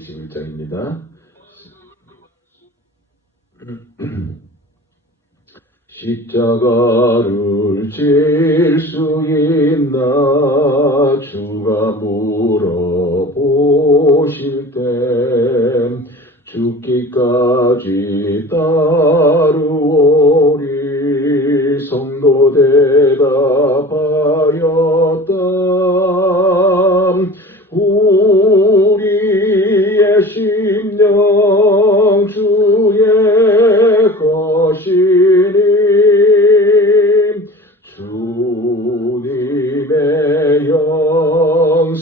51장입니다. 십자가를 질 수 있나 주가 물어보실 때 죽기까지 따르오리 성도 대답하였다. 우리의 심령 주의 것이니 주님의 형상만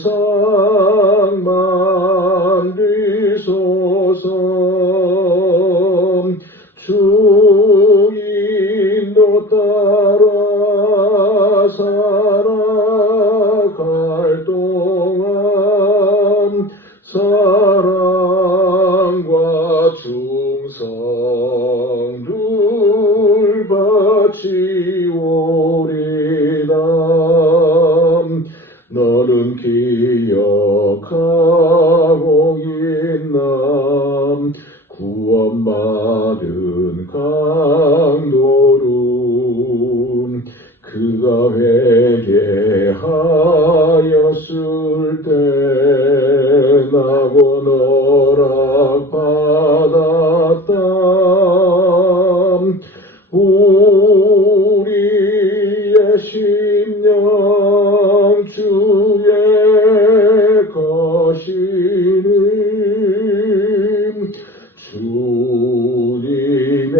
되소서. 주 인도 따라 살아갈 동안 사랑과 충성을 바치오리다. 너는 기억하고 있나 구원받은 강도를 그가 회개하였을 때 나고 허락받았다. 우리의 심령 주의 것이니 주님의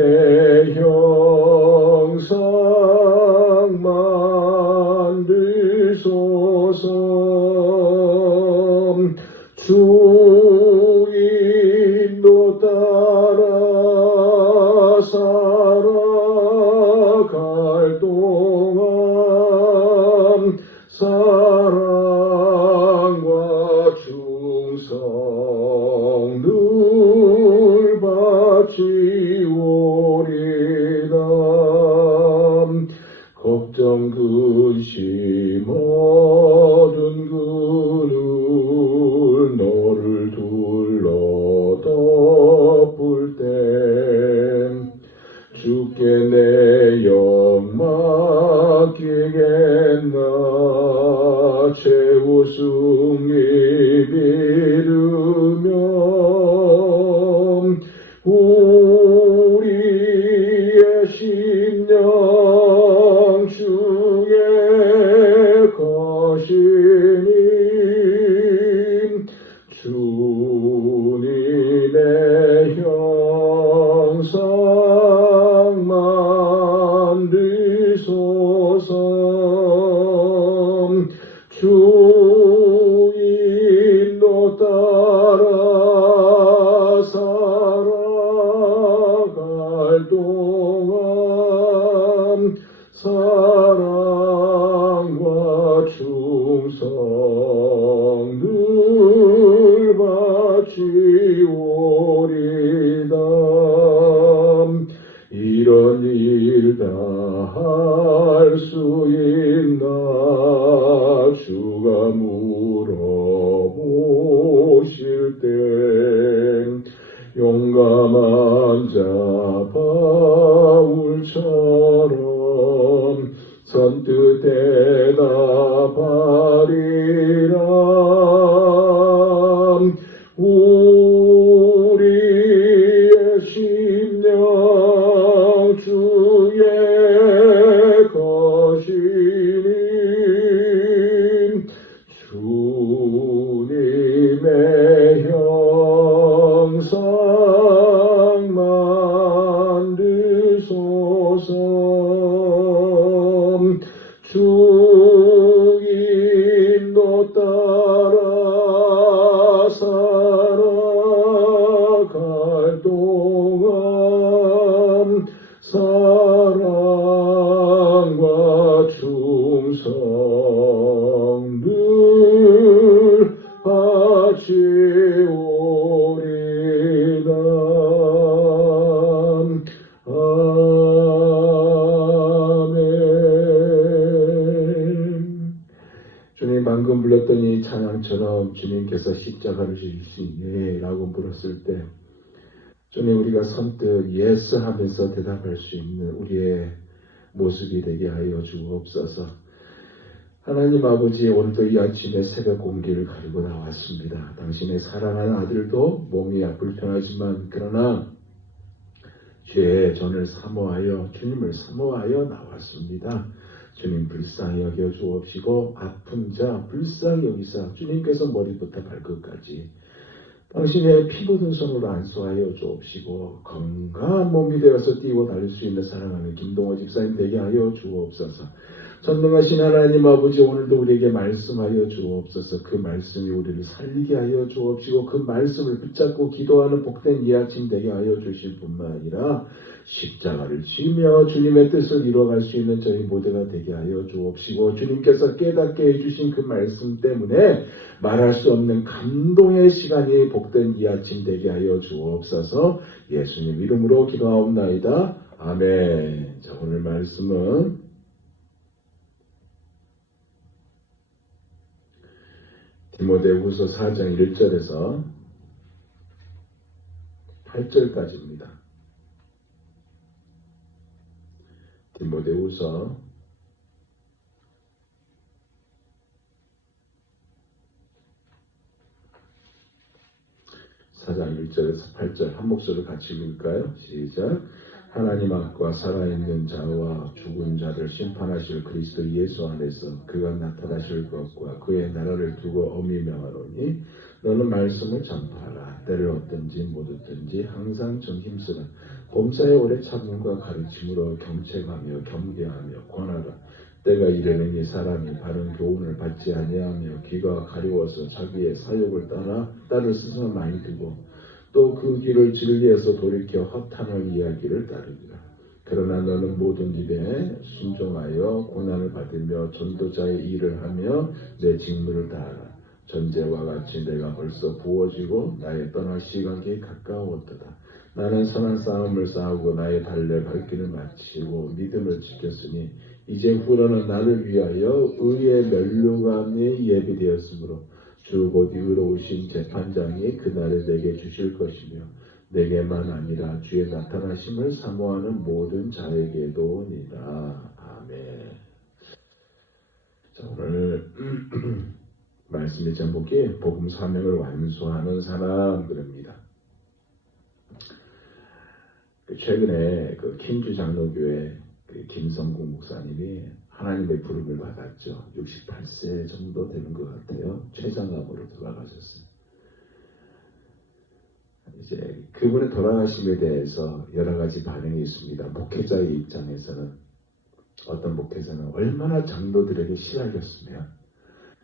형상만 되소서. 주 인도 따라 살아갈 동안 사랑과 충성을 바치오리다. 걱정 근심 어두운 그늘 너를 둘러 덮을 때 주께 내 영 맡기겠나. 최우승이 믿으며 우리의 심령 주의 것이니 주님의 형상만 되소서. 주 인도 따라 살아갈 동안 사랑과 충성을 바치오리다. 이런 일 다 할 수 있나 주가 물어보실 때 용감한 자 바울처럼 선뜻 대답하리라. 우리의 심령 주의 것이니 주님의 형상만 되소서. 주 인도 따라 살아갈 동안 사랑과 충성을 바치오리다. 아멘. 주님 방금 불러 들었던 이 찬양처럼 주님께서 십자가를 지실 수 있니? 라고 물었을 때 주님 우리가 선뜻 예스 하면서 대답할 수 있는 우리의 모습이 되게 하여 주옵소서. 하나님 아버지, 오늘도 이 아침에 새벽 공기를 가지고 나왔습니다. 당신의 사랑하는 아들도 몸이 불편하지만 그러나 죄의 전을 사모하여 주님을 사모하여 나왔습니다. 주님 불쌍히 여겨 주옵시고 아픈 자 불쌍히 여기사 주님께서 머리부터 발끝까지 당신의 피 묻은 손으로 안수하여 주옵시고 건강한 몸이 되어서 뛰고 달릴 수 있는 사랑하는 김동호 집사님 되게 하여 주옵소서. 전능하신 하나님 아버지, 오늘도 우리에게 말씀하여 주옵소서. 그 말씀이 우리를 살리게 하여 주옵시고 그 말씀을 붙잡고 기도하는 복된 이 아침 되게 하여 주실 뿐만 아니라 십자가를 지며 주님의 뜻을 이루어갈 수 있는 저희 모두가 되게 하여 주옵시고 주님께서 깨닫게 해주신 그 말씀 때문에 말할 수 없는 감동의 시간이 복된 이 아침 되게 하여 주옵소서. 예수님 이름으로 기도하옵나이다. 아멘. 자, 오늘 말씀은 디모데후서 4장 1절에서 8절까지입니다. 디모데후서 4장 1절에서 8절 한 목소리로 같이 읽을까요? 시작. 하나님 앞과 살아있는 자와 죽은 자를 심판하실 그리스도 예수 안에서 그가 나타나실 것과 그의 나라를 두고 엄히 명하노니 너는 말씀을 전파하라. 때를 얻든지 못 얻든지 항상 정힘쓰라. 범사에 오래 참음과 가르침으로 경책하며 경계하며 권하라. 때가 이르느니 사람이 바른 교훈을 받지 아니하며 귀가 가려워서 자기의 사욕을 따를 스스로 많이 두고 또 그 길을 진리에서 돌이켜 허탄한 이야기를 따르리라. 그러나 너는 모든 일에 순종하여 고난을 받으며 전도자의 일을 하며 내 직무를 다하라. 전제와 같이 내가 벌써 부어지고 나의 떠날 시간이 가까웠도다. 나는 선한 싸움을 싸우고 나의 달래 갈 길을 마치고 믿음을 지켰으니 이제 후로는 나를 위하여 의의 면류관이 예비되었으므로 주 곧 의로우신 재판장이 그날에 내게 주실 것이며 내게만 아니라 주의 나타나심을 사모하는 모든 자에게도니라. 아멘. 자, 오늘 말씀의 제목이 복음 사명을 완수하는 사람들입니다. 최근에 킹주 장로교회 김성국 목사님이 하나님의 부름을 받았죠. 68세 정도 되는 것 같아요. 췌장암으로 돌아가셨어요. 이제 그분의 돌아가심에 대해서 여러 가지 반응이 있습니다. 목회자의 입장에서는 어떤 목회자는 얼마나 장로들에게 시달렸으면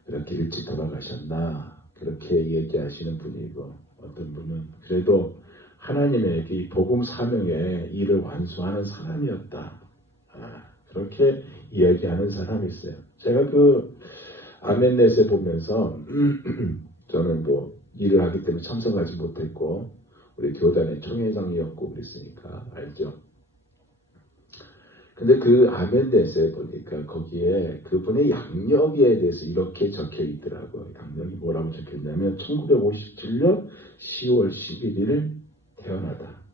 그렇게 일찍 돌아가셨나 그렇게 얘기하시는 분이고 어떤 분은 그래도 하나님의 이 복음 사명의 일을 완수하는 사람이었다. 그렇게 이야기하는 사람이 있어요. 제가 아멘넷에 보면서 저는 일을 하기 때문에 참석하지 못했고 우리 교단의 총회장이었고 그랬으니까 알죠. 근데 아멘넷에 보니까 거기에 그분의 양력에 대해서 이렇게 적혀 있더라고요. 양력이 뭐라고 적혀있냐면 1957년 10월 11일 태어나다.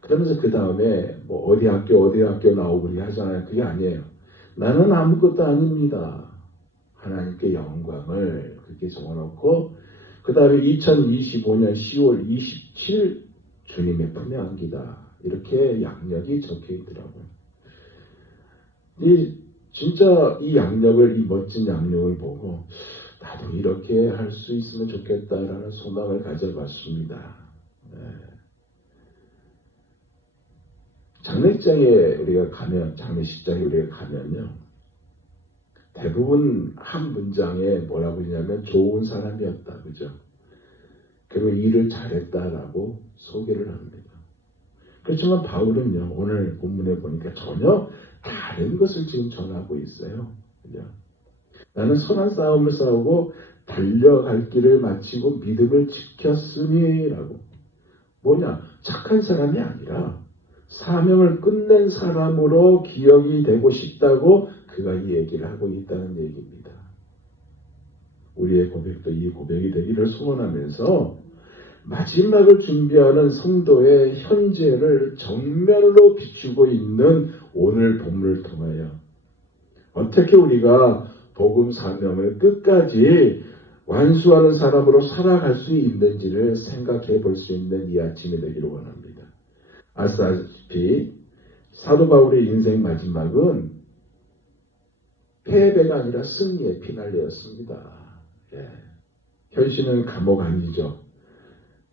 그러면서 그 다음에 어디 학교 나오고 그렇게 하잖아요. 그게 아니에요. 나는 아무것도 아닙니다. 하나님께 영광을 그렇게 적어놓고 그 다음에 2025년 10월 27일 주님의 품에 안기다. 이렇게 양력이 적혀 있더라고요. 진짜 이 양력을, 이 멋진 양력을 보고 나도 이렇게 할 수 있으면 좋겠다라는 소망을 가져봤습니다. 네. 장례식장에 우리가 가면요. 대부분 한 문장에 뭐라고 했냐면 좋은 사람이었다. 그죠? 그리고 일을 잘했다라고 소개를 합니다. 그렇지만 바울은요, 오늘 본문에 보니까 전혀 다른 것을 지금 전하고 있어요. 그죠? 나는 선한 싸움을 싸우고 달려갈 길을 마치고 믿음을 지켰으니라고. 뭐냐? 착한 사람이 아니라 사명을 끝낸 사람으로 기억이 되고 싶다고 그가 이 얘기를 하고 있다는 얘기입니다. 우리의 고백도 이 고백이 되기를 소원하면서 마지막을 준비하는 성도의 현재를 정면으로 비추고 있는 오늘 본문을 통하여 어떻게 우리가 복음 사명을 끝까지 완수하는 사람으로 살아갈 수 있는지를 생각해 볼 수 있는 이 아침이 되기를 원합니다. 아시다시피 사도 바울의 인생 마지막은 패배가 아니라 승리의 피날레였습니다. 예. 현실은 감옥 아니죠.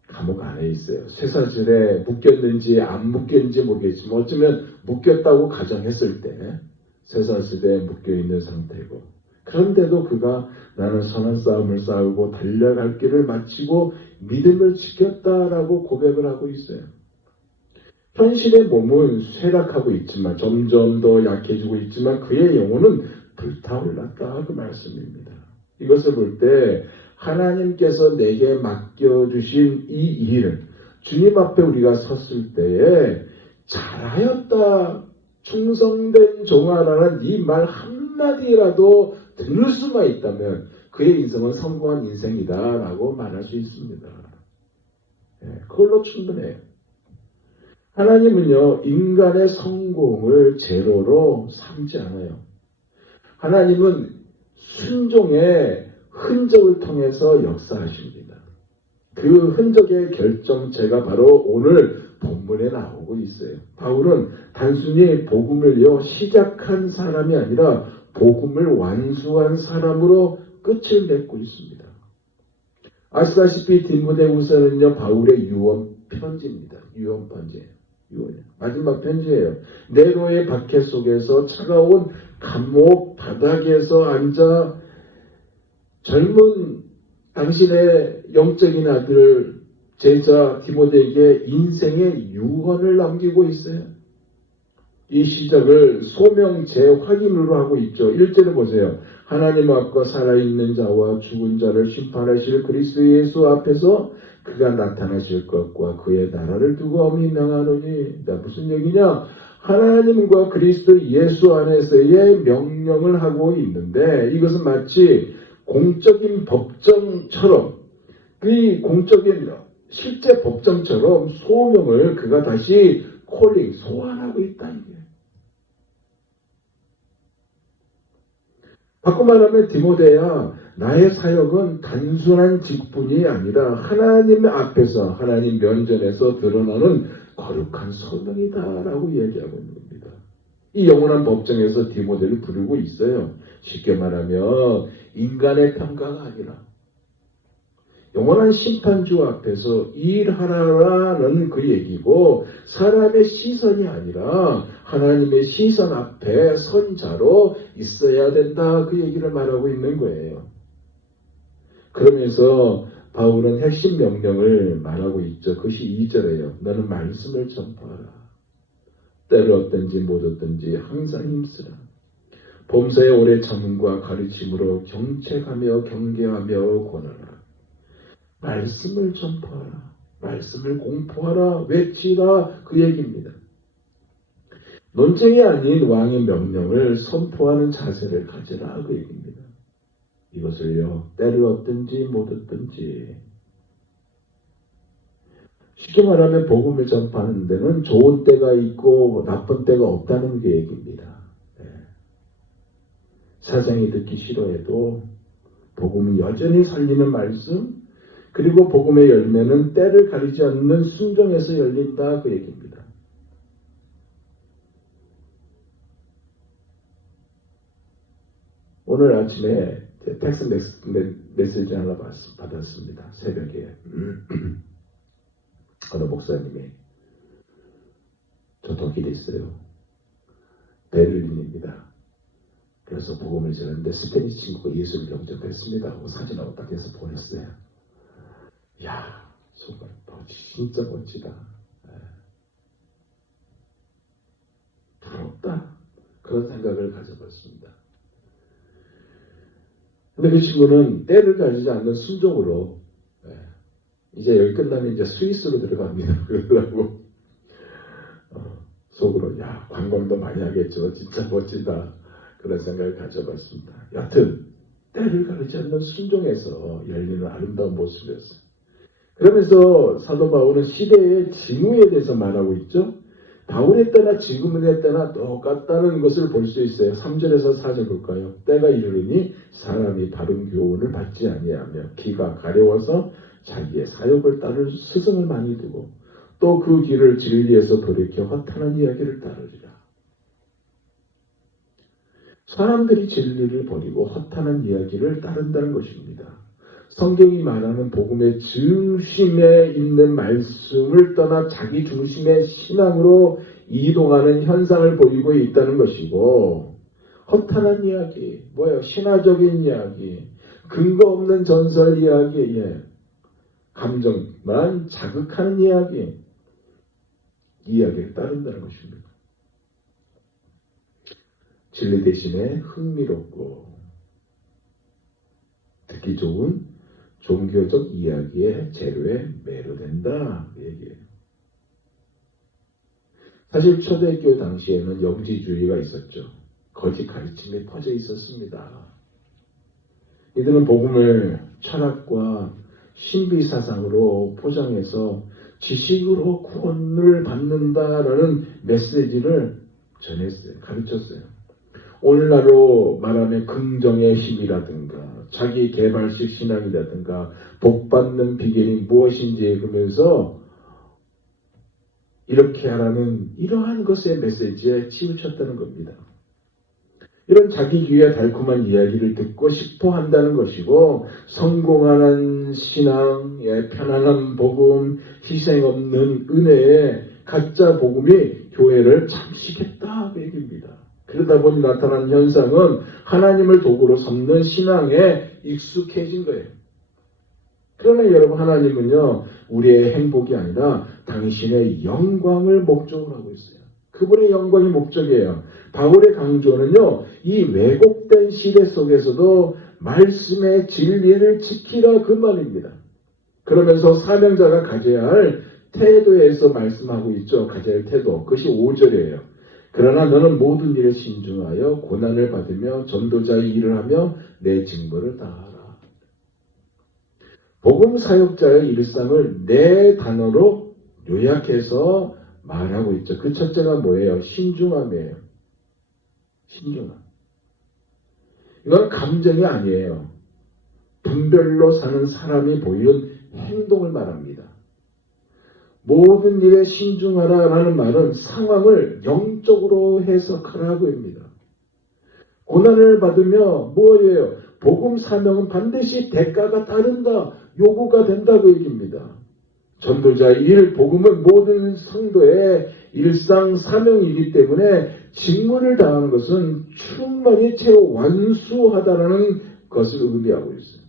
감옥 안에 있어요. 쇠사슬에 묶였는지 안 묶였는지 모르겠지만 어쩌면 묶였다고 가정했을 때 쇠사슬에 묶여있는 상태고, 그런데도 그가 나는 선한 싸움을 싸우고 달려갈 길을 마치고 믿음을 지켰다라고 고백을 하고 있어요. 현실의 몸은 쇠락하고 있지만 점점 더 약해지고 있지만 그의 영혼은 불타올랐다 그 말씀입니다. 이것을 볼 때 하나님께서 내게 맡겨주신 이 일, 주님 앞에 우리가 섰을 때에 잘하였다, 충성된 종아라는 이 말 한마디라도 들을 수가 있다면 그의 인생은 성공한 인생이다라고 말할 수 있습니다. 그걸로 충분해요. 하나님은요, 인간의 성공을 제로로 삼지 않아요. 하나님은 순종의 흔적을 통해서 역사하십니다. 그 흔적의 결정체가 바로 오늘 본문에 나오고 있어요. 바울은 단순히 복음을요 시작한 사람이 아니라 복음을 완수한 사람으로 끝을 맺고 있습니다. 아시다시피 디모데후서는요 바울의 유언 편지입니다. 유언 편지예요. 마지막 편지예요. 네로의 박해 속에서 차가운 감옥 바닥에서 앉아 젊은 당신의 영적인 아들 제자 디모데에게 인생의 유언을 남기고 있어요. 이 시작을 소명 재확인으로 하고 있죠. 1절을 보세요. 하나님 앞과 살아있는 자와 죽은 자를 심판하실 그리스도 예수 앞에서 그가 나타나실 것과 그의 나라를 두고 엄히 명하노니. 무슨 얘기냐? 하나님과 그리스도 예수 안에서의 명령을 하고 있는데 이것은 마치 공적인 법정처럼, 그 공적인 실제 법정처럼 소명을 그가 다시 소환하고 있다는 거예요. 바꿔 말하면 디모데야, 나의 사역은 단순한 직분이 아니라 하나님 앞에서, 하나님 면전에서 드러나는 거룩한 소명이다라고 얘기하고 있는 겁니다. 이 영원한 법정에서 디모데를 부르고 있어요. 쉽게 말하면 인간의 평가가 아니라 영원한 심판주 앞에서 일하라는 그 얘기고, 사람의 시선이 아니라 하나님의 시선 앞에 선자로 있어야 된다 그 얘기를 말하고 있는 거예요. 그러면서 바울은 핵심 명령을 말하고 있죠. 그것이 2절이에요. 너는 말씀을 전파하라. 때를 얻든지 못 얻든지 항상 힘쓰라. 범사의 오래 참음과 가르침으로 경책하며 경계하며 권하라. 말씀을 전파하라. 말씀을 공포하라. 외치라. 그 얘기입니다. 논쟁이 아닌 왕의 명령을 선포하는 자세를 가지라. 그 얘기입니다. 이것을요, 때를 얻든지 못 얻든지. 쉽게 말하면 복음을 전파하는 데는 좋은 때가 있고 나쁜 때가 없다는 그 얘기입니다. 사장이 듣기 싫어해도 복음은 여전히 살리는 말씀, 그리고 복음의 열매는 때를 가리지 않는 순종에서 열린다 그 얘기입니다. 오늘 아침에 텍스트 메시지 하나 받았습니다. 새벽에 어느 목사님이, 저 독일에 있어요. 베를린입니다. 그래서 복음을 전했는데 스페니시 친구가 예수를 영접했습니다 하고 사진하고 딱 해서 보냈어요. 야, 정말 진짜 멋지다. 부럽다. 그런 생각을 가져봤습니다. 근데 그 친구는 때를 가지지 않는 순종으로 이제 여기 끝나면 이제 스위스로 들어갑니다. 그러더라고. 속으로 야, 관광도 많이 하겠죠. 진짜 멋지다. 그런 생각을 가져봤습니다. 여하튼 때를 가르지 않는 순종에서 열리는 아름다운 모습이었어요. 그러면서 사도 바울은 시대의 징후에 대해서 말하고 있죠. 바울의 때나 지금의 때나 똑같다는 것을 볼 수 있어요. 3절에서 4절 볼까요? 때가 이르니 사람이 바른 교훈을 받지 아니하며 귀가 가려워서 자기의 사욕을 따를 스승을 많이 두고 또 그 길을 진리에서 돌이켜 허탄한 이야기를 따르리라. 사람들이 진리를 버리고 허탄한 이야기를 따른다는 것입니다. 성경이 말하는 복음의 중심에 있는 말씀을 떠나 자기 중심의 신앙으로 이동하는 현상을 보이고 있다는 것이고, 허탄한 이야기, 뭐예요? 신화적인 이야기, 근거 없는 전설 이야기, 감정만 자극하는 이야기를 따른다는 것입니다. 진리 대신에 흥미롭고 듣기 좋은 종교적 이야기의 재료에 매료된다 그 얘기예요. 사실 초대교회 당시에는 영지주의가 있었죠. 거짓 가르침이 퍼져 있었습니다. 이들은 복음을 철학과 신비사상으로 포장해서 지식으로 구원을 받는다라는 메시지를 전했어요. 가르쳤어요. 오늘날로 말하면 긍정의 힘이라든가 자기 개발식 신앙이라든가 복받는 비결이 무엇인지 그러면서 이렇게 하라는 이러한 것의 메시지에 치우쳤다는 겁니다. 이런 자기 귀에 달콤한 이야기를 듣고 싶어 한다는 것이고 성공하는 신앙, 편안한 복음, 희생 없는 은혜의 가짜 복음이 교회를 잠식했다 그 얘기입니다. 그러다 보니 나타난 현상은 하나님을 도구로 삼는 신앙에 익숙해진 거예요. 그러나 여러분 하나님은요 우리의 행복이 아니라 당신의 영광을 목적으로 하고 있어요. 그분의 영광이 목적이에요. 바울의 강조는요 이 왜곡된 시대 속에서도 말씀의 진리를 지키라 그 말입니다. 그러면서 사명자가 가져야 할 태도에서 말씀하고 있죠. 가져야 할 태도. 그것이 5절이에요. 그러나 너는 모든 일에 신중하여 고난을 받으며 전도자의 일을 하며 내 직무를 다하라. 복음 사역자의 일상을 네 단어로 요약해서 말하고 있죠. 그 첫째가 뭐예요? 신중함이에요. 신중함. 이건 감정이 아니에요. 분별로 사는 사람이 보이는 행동을 말합니다. 모든 일에 신중하라라는 말은 상황을 영적으로 해석하라고 합니다. 고난을 받으며 뭐예요? 복음 사명은 반드시 대가가 따른다, 요구가 된다고 얘기입니다. 전도자의 일, 복음은 모든 성도의 일상 사명이기 때문에 직무를 다하는 것은 충만히 채워 완수하다라는 것을 의미하고 있어요.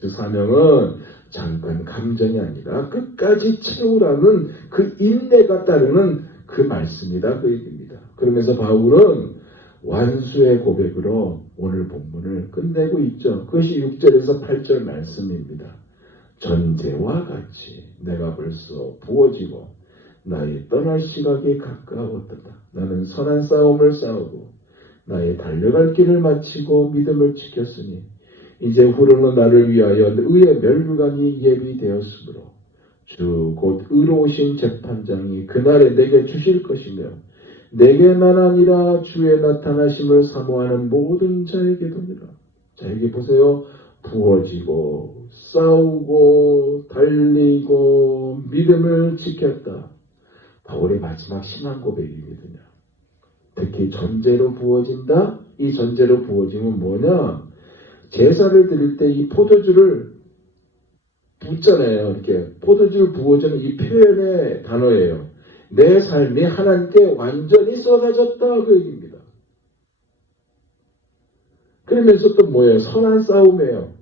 그 사명은 잠깐 감정이 아니라 끝까지 채우라는 그 인내가 따르는 그 말씀이다 그 얘기입니다. 그러면서 바울은 완수의 고백으로 오늘 본문을 끝내고 있죠. 그것이 6절에서 8절 말씀입니다. 전제와 같이 내가 벌써 부어지고 나의 떠날 시각이 가까웠도다. 나는 선한 싸움을 싸우고 나의 달려갈 길을 마치고 믿음을 지켰으니 이제 후로는 나를 위하여 의의 멸류관이 예비되었으므로 주 곧 의로우신 재판장이 그날에 내게 주실 것이며 내게만 아니라 주의 나타나심을 사모하는 모든 자에게도니라. 자 여기 보세요. 부어지고 싸우고 달리고 믿음을 지켰다. 바울의 마지막 신앙 고백이거든요. 특히 전제로 부어진다. 이 전제로 부어지면 뭐냐? 제사를 드릴 때 이 포도주를 붓잖아요. 이렇게 포도주를 부어주는 이 표현의 단어예요. 내 삶이 하나님께 완전히 쏟아졌다 그 얘기입니다. 그러면서 또 뭐예요? 선한 싸움이에요.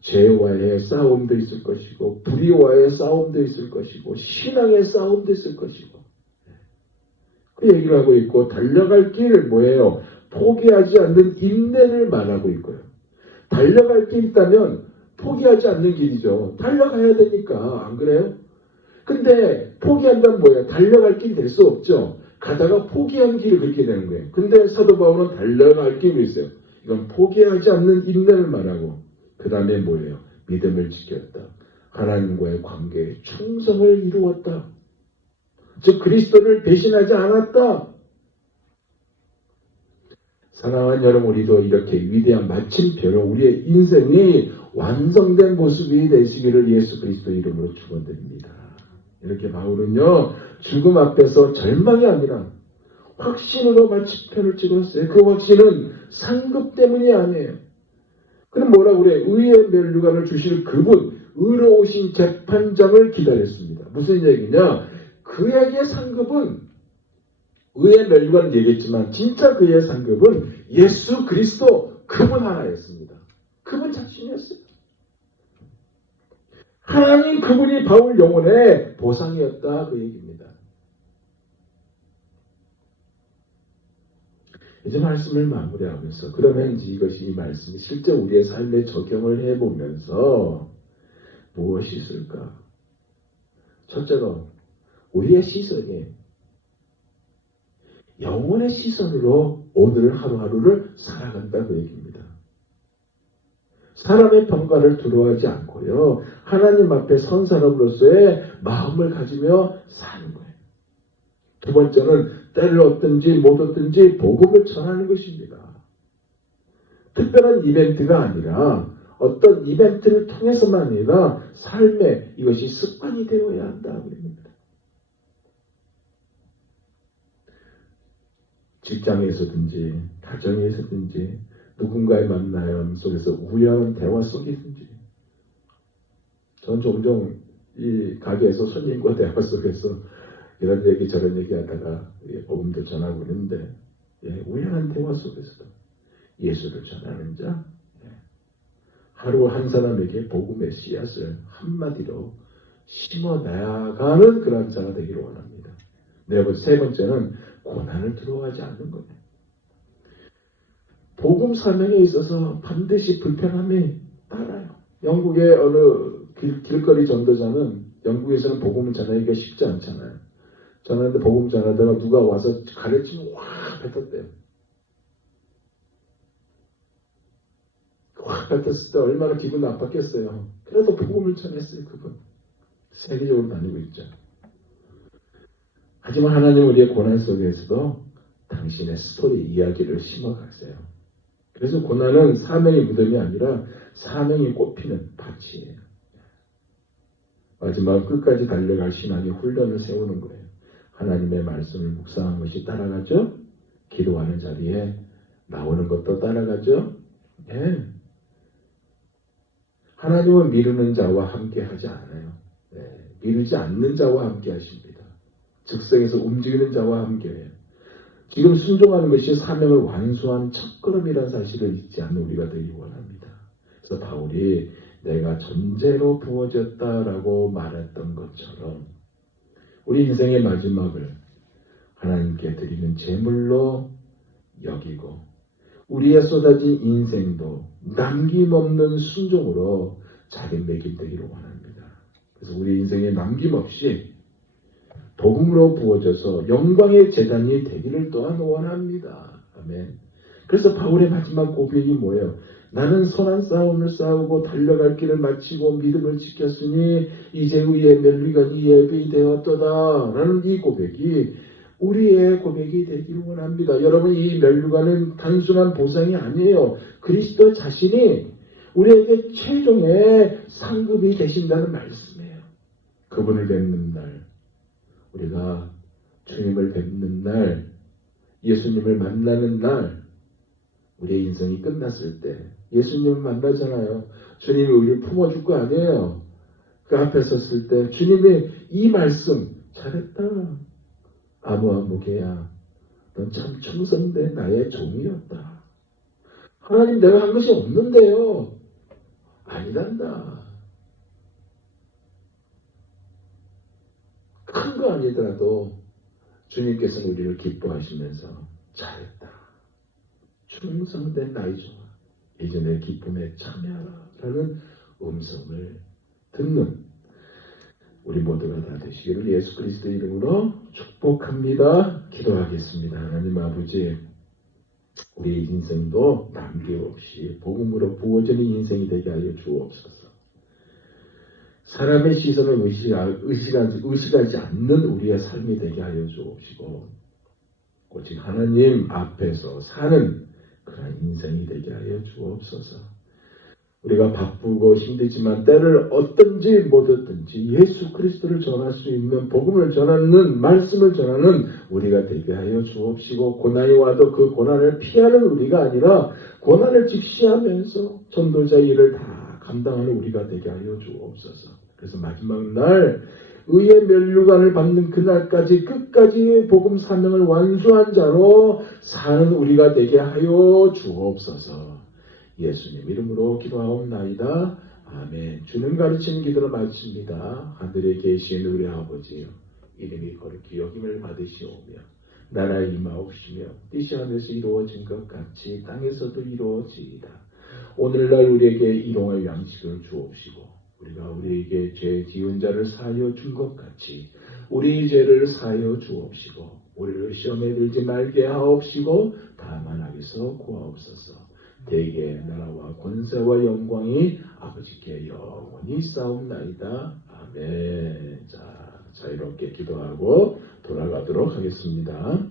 죄와의 싸움도 있을 것이고 불의와의 싸움도 있을 것이고 신앙의 싸움도 있을 것이고 그 얘기를 하고 있고 달려갈 길을 뭐예요? 포기하지 않는 인내를 말하고 있고요. 달려갈 길 있다면 포기하지 않는 길이죠. 달려가야 되니까 안 그래요? 근데 포기한다면 뭐예요? 달려갈 길이 될 수 없죠. 가다가 포기한 길이 그렇게 되는 거예요. 근데 사도 바울은 달려갈 길이 있어요. 이건 포기하지 않는 인내를 말하고 그 다음에 뭐예요? 믿음을 지켰다. 하나님과의 관계에 충성을 이루었다. 즉 그리스도를 배신하지 않았다. 사랑하는 여러분, 우리도 이렇게 위대한 마침표로 우리의 인생이 완성된 모습이 되시기를 예수 그리스도 이름으로 축원드립니다. 이렇게 바울은요, 죽음 앞에서 절망이 아니라 확신으로 마침표를 찍었어요. 그 확신은 상급 때문이 아니에요. 그럼 뭐라고 그래? 의의 멸류관을 주실 그분, 의로우신 재판장을 기다렸습니다. 무슨 얘기냐? 그에게 상급은 의의 멸류관을 얘기했지만 진짜 그의 상급은 예수 그리스도 그분 하나였습니다. 그분 자신이었어요. 하나님 그분이 바울 영혼의 보상이었다 그 얘기입니다. 이제 말씀을 마무리하면서 그러면 이것이 이 말씀이 실제 우리의 삶에 적용을 해보면서 무엇이 있을까? 첫째로 우리의 시선이 영혼의 시선으로 오늘 하루하루를 살아간다 그 얘기입니다. 사람의 평가를 두려워하지 않고요. 하나님 앞에 선 사람으로서의 마음을 가지며 사는 거예요. 두 번째는 때를 얻든지 못 얻든지 복음을 전하는 것입니다. 특별한 이벤트가 아니라 어떤 이벤트를 통해서만 아니라 삶에 이것이 습관이 되어야 한다 그 얘기입니다. 직장에서든지 가정에서든지 누군가의 만남 속에서 우연한 대화 속이든지 전 종종 이 가게에서 손님과 대화 속에서 이런 얘기 저런 얘기 하다가 복음도 전하고 있는데 우연한 대화 속에서도 예수를 전하는 자 하루 한 사람에게 복음의 씨앗을 한마디로 심어 나가는 그런 자가 되기를 원합니다. 세 번째는 고난을 두려워하지 않는 거예요. 복음 사명에 있어서 반드시 불편함이 따라요. 영국의 어느 길거리 전도자는 영국에서는 복음을 전하기가 쉽지 않잖아요. 전하는데 복음 전하다가 누가 와서 가르치면 확 뱉었대요. 확 뱉었을 때 얼마나 기분 나빴겠어요. 그래도 복음을 전했어요. 그분. 세계적으로 다니고 있죠. 하지만 하나님 우리의 고난 속에서도 당신의 스토리 이야기를 심어가세요. 그래서 고난은 사명의 무덤이 아니라 사명이 꽃피는 밭이에요. 마지막 끝까지 달려갈 신앙의 훈련을 세우는 거예요. 하나님의 말씀을 묵상한 것이 따라가죠. 기도하는 자리에 나오는 것도 따라가죠. 네. 하나님은 미루는 자와 함께 하지 않아요. 네. 미루지 않는 자와 함께 하십니다. 즉석에서 움직이는 자와 함께해요. 지금 순종하는 것이 사명을 완수한 첫걸음이라는 사실을 잊지 않는 우리가 되기 원합니다. 그래서 바울이 내가 전제로 부어졌다라고 말했던 것처럼 우리 인생의 마지막을 하나님께 드리는 제물로 여기고 우리의 쏟아진 인생도 남김없는 순종으로 자리매김되기를 원합니다. 그래서 우리 인생에 남김없이 복음으로 부어져서 영광의 제단이 되기를 또한 원합니다. 아멘. 그래서 바울의 마지막 고백이 뭐예요? 나는 선한 싸움을 싸우고 달려갈 길을 마치고 믿음을 지켰으니 이제 의의 멸류관이 예비되었도다 라는 이 고백이 우리의 고백이 되기를 원합니다. 여러분 이 멸류관은 단순한 보상이 아니에요. 그리스도 자신이 우리에게 최종의 상급이 되신다는 말씀이에요. 그분을 뵙는 날 우리가 주님을 뵙는 날, 예수님을 만나는 날, 우리의 인생이 끝났을 때 예수님을 만나잖아요. 주님이 우리를 품어줄 거 아니에요. 그 앞에 섰을 때 주님이 이 말씀 잘했다. 아무개야 넌 참 충성된 나의 종이었다. 하나님 내가 한 것이 없는데요. 아니란다. 큰 거 아니더라도 주님께서는 우리를 기뻐하시면서 잘했다. 충성된 나의 종아. 이제 내 기쁨에 참여하라. 라는 음성을 듣는 우리 모두가 다 되시기를 예수 그리스도 이름으로 축복합니다. 기도하겠습니다. 하나님 아버지 우리 인생도 남김없이 복음으로 부어지는 인생이 되게 하여 주옵소서. 사람의 시선을 의식하지 않는 우리의 삶이 되게 하여 주옵시고 오직 하나님 앞에서 사는 그런 인생이 되게 하여 주옵소서. 우리가 바쁘고 힘들지만 때를 얻든지 못 얻든지 예수 그리스도를 전할 수 있는 복음을 전하는 말씀을 전하는 우리가 되게 하여 주옵시고 고난이 와도 그 고난을 피하는 우리가 아니라 고난을 직시하면서 전도자의 일을 다 감당하는 우리가 되게 하여 주옵소서. 그래서 마지막 날 의의 면류관을 받는 그날까지 끝까지 복음 사명을 완수한 자로 사는 우리가 되게 하여 주옵소서. 예수님 이름으로 기도하옵나이다. 아멘. 주는 가르치는 기도를 마칩니다. 하늘에 계신 우리 아버지여 이름이 거룩히 여김을 받으시오며 나라에 임하옵시며 뜻이 하늘에서 이루어진 것 같이 땅에서도 이루어지이다. 오늘날 우리에게 일용할 양식을 주옵시고 우리가 우리에게 죄 지은 자를 사하여 준 것 같이 우리 죄를 사하여 주옵시고 우리를 시험에 들지 말게 하옵시고 다만 악에서 구하옵소서. 대개 나라와 권세와 영광이 아버지께 영원히 싸움나이다. 아멘. 자, 자유롭게 기도하고 돌아가도록 하겠습니다.